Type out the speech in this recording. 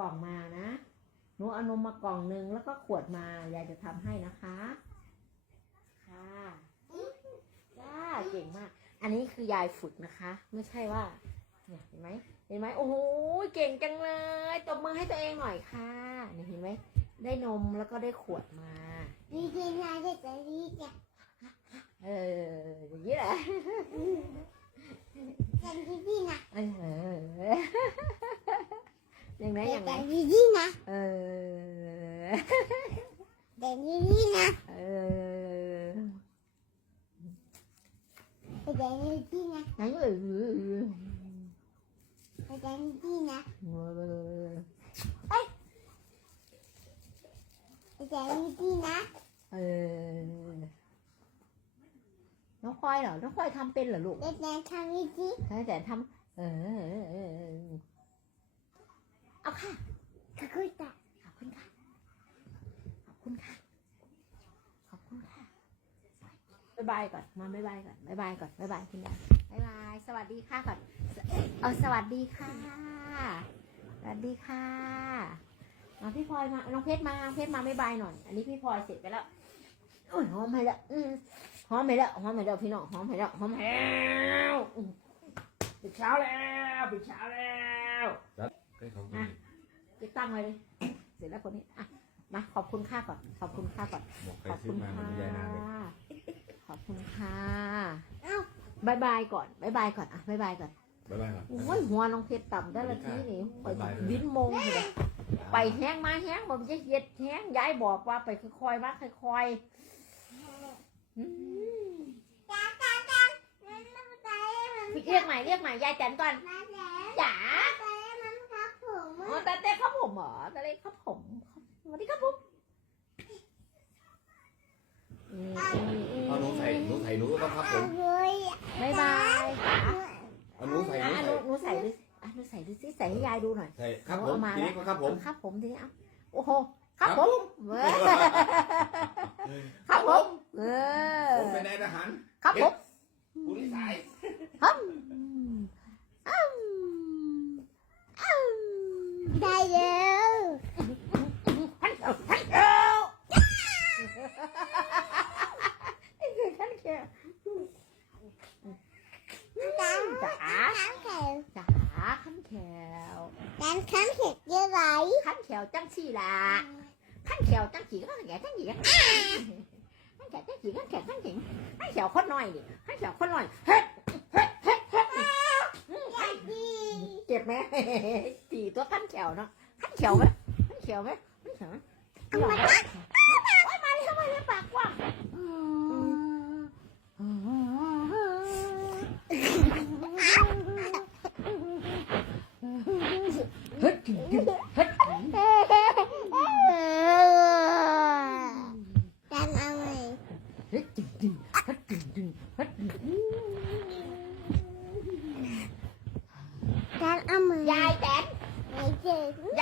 กล่องมานะหนูเอานมมากล่องหนึ่งแล้วก็ขวดมายายจะทำให้นะคะ ค่ะจ้าเก่งมาก อันนี้คือยายฝึกนะคะ ไม่ใช่ว่าเนี่ยเห็นไหมเห็นไหมโอ้โหเก่งจังเลยตบมือให้ตัวเองหน่อยค่ะเนี่ยเห็นไหมได้นมแล้วก็ได้ขวดมาดีดีนะเด็กดีจ้ะเอออย่างนี้แหละเป็นดีดีนะเอออย่า งไรเด็อย่างไรกดีดีนะเออเด็กดีดีนะเออเด็กดีดีนะไหนเออเด็กดีดีนะเด็กดีดีนะเออน้องควายเหรอ น้องควายทำเป็นเหรอลูกเด็กแดงทำดีดีแต่ทำเออเอาค่ะ ขอบคุณจ้ะ ขอบคุณค่ะ ขอบคุณค่ะ ขอบคุณค่ะบายบายก่อน มาบายบายก่อนบายบายก่อนบายบายคุณยายบายบาย สวัสดีค่ะก่อน เออสวัสดีค่ะ สวัสดีค่ะ มาพี่พลอยมา น้องเพชรมาน้องเพชรมาบายบายหน่อย อันนี้พี่พลอยเสร็จไปแล้วโอ้ยหอมให้แล้วอืมหอมให้แล้วหอมให้แล้วพี่น้องหอมให้แล้วหอมให้แล้วอืมปิดเช้าแล้วปิดเช้าแล้วให้เขากินจะตั้งไว้เลยเสร็จแล้วคนนี้อะมาขอบคุณค่าก่อน ขอบคุณค่าก่อนบอกใครขอบซื้คุอณมาค่ะมันยายนานเลยข อบคุณค่ะเอ้าบายบายก่อนบายบายก่อนอะบายบายก่อนบ๊ายบายครับ โอ้ยหัวน้องเพชรต่ำได้ละทีนี่ไปบ๊ายบายเลยบินโมงเลยไปแห้งมาแห้งบอกจะเย็ดแห้งยายบอกว่าไปค่อยๆมาค่อยๆอืมจ้าจ้าจ้ามันมันใจมันเรียกใหม่เรียกใหม่ยายแตนก่อนมาแล้วจ๋าใจมันครับผมอ๋อตาเต้ครับผมเหรอตาเต้ครับผมสวัสดีครับผมอืม ส่หนูใส่หนูก็ต้องครับผมเลยบายบายจ๋าเอาหนูใส่หอะนูอะหใส่นูหนูใส่ดูอะหนูใส่ดูสิใส่ให้ยายดูหน่อย ใส่ครับหนูผมเอามา ทีนี้ก็ครับผม ครับผมทีนี้อะโอ้โหครับครับผผมมเว้ยครับผมเออผมเป็นนายทหารครับผมผู้นิสัยฮึมอืมอืมได้แล้ว ขันเขียวขันเขียวนี่คือขันเขียว จ้าจ๋าน้ำแข็งจ๋าขันเขียวน้ำแข็งเผ็ดเยอะไหลขันเขียวจังสี่ล่ะขันเขียวจังสี่ก็ขันเขียวจังสี่ขันเขียวจังสี่ขันเขียวจังสี่ขันเขียวคนน้อยดิขันเขียวคนน้อยเฮ้ยเฮ้ยเฮ้ยเฮ้ยอืมดีเจ็บไหมสี่ตัวขันเขียวเนาะขันเขียวไหมขันเขียวไหมขันเขียวไหม ฮึดถึงถึงฮึดถึงดังเอดึงถึดดึงดังเอามือยายแดนไม่เจ็บ